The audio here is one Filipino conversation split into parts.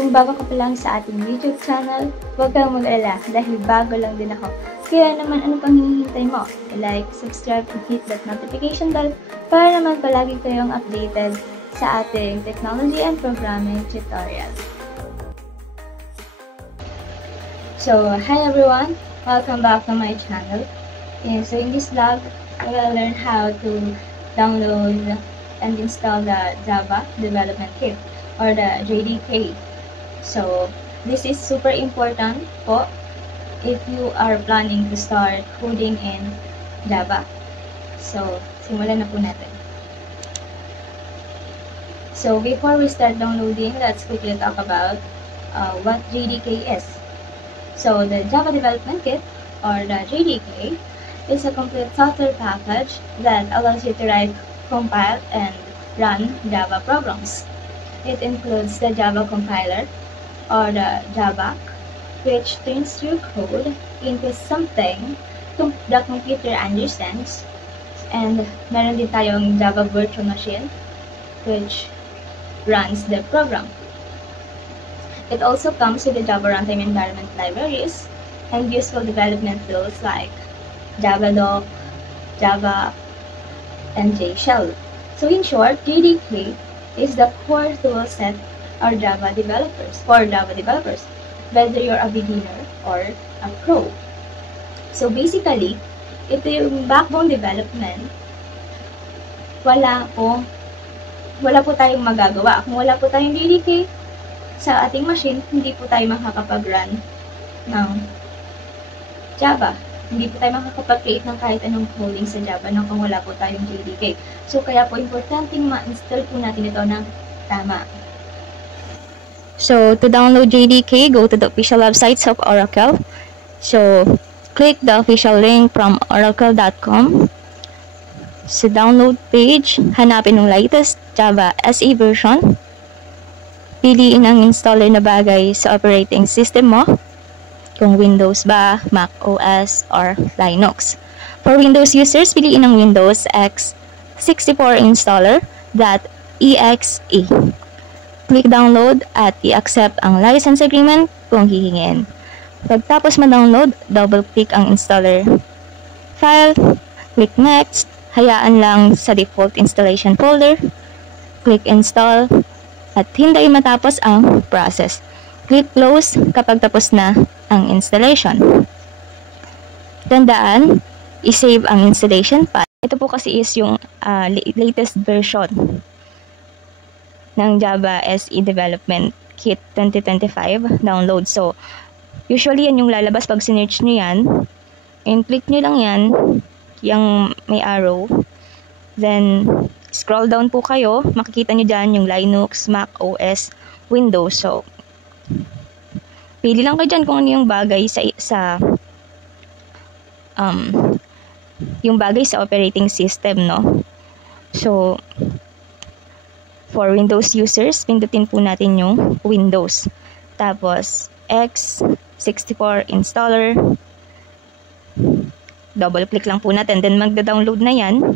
Kung bago ka pa lang sa ating YouTube channel, huwag kang mag-alala dahil bago lang din ako. Kaya naman ano pang hinihintay mo? I-like, subscribe, and hit that notification bell para naman palagi kayong updated sa ating technology and programming tutorial. So, hi everyone! Welcome back to my channel. So in this vlog, I will learn how to download and install the Java Development Kit or the JDK. So, this is super important po if you are planning to start coding in Java. So, simulan na po natin. So, before we start downloading, let's quickly talk about what JDK is. So, the Java Development Kit or the JDK is a complete software package that allows you to write, compile, and run Java programs. It includes the Java compiler or the Javac, which turns your code into something the computer understands. And meron din tayong Java Virtual Machine, which runs the program. It also comes with the Java Runtime Environment libraries and useful development tools like Javadoc, Java, and JShell. So in short, JDK is the core toolset for Java developers, whether you're a beginner or a pro. So basically, ito yung backbone development. Wala po tayong magagawa. Kung wala po tayong JDK sa ating machine, hindi po tayo makakapag-run ng Java. Hindi po tayo makakapag-create ng kahit anong coding sa Java nang kung wala po tayong JDK. So, kaya po importanteng ma-install po natin ito ng tama. So, to download JDK, go to the official websites of Oracle. So, click the official link from oracle.com. Sa download page, hanapin ng latest Java SE version. Piliin ang installer na bagay sa operating system mo. Kung Windows ba, Mac OS, or Linux. For Windows users, piliin ang Windows x64 installer.exe. Click download at i-accept ang license agreement kung hihingin. Pagtapos ma-download, double-click ang installer file, click next, hayaan lang sa default installation folder, click install, at hintayin matapos ang process. Click close kapag tapos na ang installation. Tandaan, i-save ang installation path. Ito po kasi is yung latest version ng Java SE Development Kit 2025 download. So, usually yan yung lalabas pag sinearch nyo yan. And click nyo lang yan, yung may arrow. Then, scroll down po kayo. Makikita nyo dyan yung Linux, Mac OS, Windows. So, pili lang kayo dyan kung ano yung bagay yung bagay sa operating system, no? So, for Windows users, pindutin po natin yung Windows. Tapos, x64 installer. Double-click lang po natin. Then, magda-download na yan.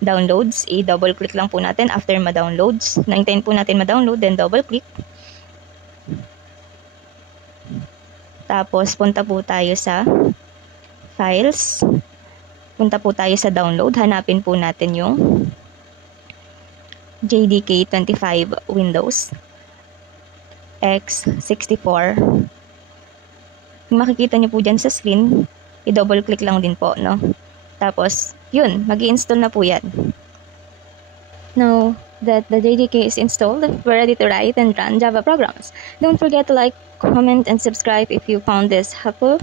Downloads, i-double-click lang po natin after ma-downloads. Naintayin po natin ma-download, then double-click. Tapos, punta po tayo sa Files. Punta po tayo sa Download. Hanapin po natin yung JDK 25 Windows x64. Makikita nyo po dyan sa screen, i-double click lang din po, no? Tapos, yun, mag-i-install na po yan. Now that the JDK is installed, we're ready to write and run Java programs. Don't forget to like, comment, and subscribe if you found this helpful.